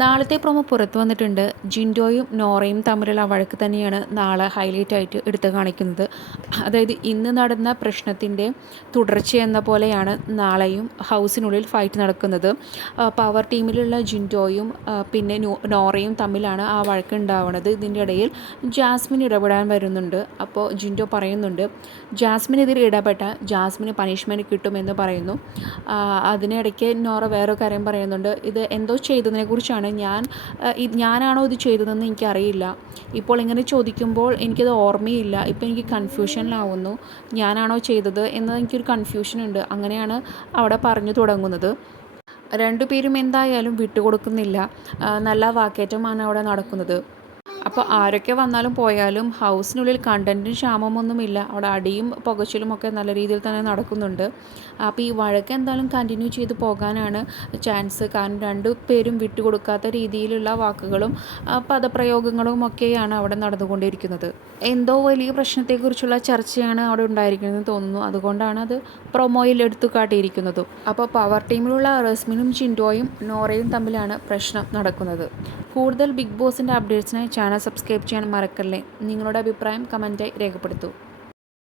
നാളത്തെ പ്രൊമോ പുറത്തു വന്നിട്ടുണ്ട്. ജിൻഡോയും നോറയും തമ്മിലുള്ള വഴക്ക് തന്നെയാണ് നാളെ ഹൈലൈറ്റ് ആയിട്ട് എടുത്തു കാണിക്കുന്നത്. അതായത് ഇന്ന് നടന്ന പ്രശ്നത്തിന്റെ തുടർച്ച എന്ന പോലെയാണ് നാളെയും ഹൗസിനുള്ളിൽ ഫൈറ്റ് നടക്കുന്നത്. പവർ ടീമിലുള്ള ജിൻഡോയും പിന്നെ നോറയും തമ്മിലാണ് ആ വഴക്ക് ഉണ്ടാവുന്നത് ഇതിന്റെ ഇടയിൽ ജാസ്മിൻ ഇടപെടാൻ വരുന്നുണ്ട്. അപ്പോൾ ജിൻഡോ പറയുന്നുണ്ട് ജാസ്മിൻ ജാസ്മിനെതിരെ ഇടപെട്ട ജാസ്മിന് പനിഷ്മെന്റ് കിട്ടുമെന്ന് പറയുന്നു. അതിനിടയ്ക്ക് നോറ വേറെ കാര്യം പറയുന്നുണ്ട്. ഇത് എന്തോ ചെയ്തതിനെ കുറിച്ചാണ് ഞാൻ ഞാനാണോ ഇത് ചെയ്തതെന്ന് എനിക്കറിയില്ല. ഇപ്പോൾ ഇങ്ങനെ ചോദിക്കുമ്പോൾ എനിക്കത് ഓർമ്മയില്ല. ഇപ്പോൾ എനിക്ക് കൺഫ്യൂഷനിലാവുന്നു ഞാനാണോ ചെയ്തത് എന്ന് എനിക്കൊരു കൺഫ്യൂഷൻ ഉണ്ട്. അങ്ങനെയാണ് അവിടെ പറഞ്ഞു തുടങ്ങുന്നത്. രണ്ടുപേരും എന്തായാലും വിട്ടുകൊടുക്കുന്നില്ല. നല്ല വാക്കേറ്റമാണ് അവിടെ നടക്കുന്നത്. അപ്പോൾ ആരൊക്കെ വന്നാലും പോയാലും ഹൗസിനുള്ളിൽ കണ്ടന്റും ക്ഷാമമൊന്നുമില്ല. അവിടെ അടിയും പുകച്ചിലും ഒക്കെ നല്ല രീതിയിൽ തന്നെ നടക്കുന്നുണ്ട്. അപ്പോൾ ഈ വഴക്ക് എന്തായാലും കണ്ടിന്യൂ ചെയ്ത് പോകാനാണ് ചാൻസ് കാരണം രണ്ടു പേരും വിട്ടുകൊടുക്കാത്ത രീതിയിലുള്ള വാക്കുകളും പദപ്രയോഗങ്ങളും ഒക്കെയാണ് അവിടെ നടന്നുകൊണ്ടിരിക്കുന്നത്. എന്തോ വലിയ പ്രശ്നത്തെക്കുറിച്ചുള്ള ചർച്ചയാണ് അവിടെ ഉണ്ടായിരിക്കുന്നതെന്ന് തോന്നുന്നു. അതുകൊണ്ടാണ് അത് പ്രൊമോയിൽ എടുത്തു കാട്ടിയിരിക്കുന്നതും അപ്പോൾ പവർ ടീമിലുള്ള റസ്മിനും ചിൻഡോയും നോറയും തമ്മിലാണ് പ്രശ്നം നടക്കുന്നത്. കൂടുതൽ ബിഗ് ബോസിന്റെ അപ്ഡേറ്റ്സിനായി ചാനൽ സബ്സ്ക്രൈബ് ചെയ്യാൻ മറക്കല്ലേ നിങ്ങളുടെ അഭിപ്രായം കമന്റായി രേഖപ്പെടുത്തൂ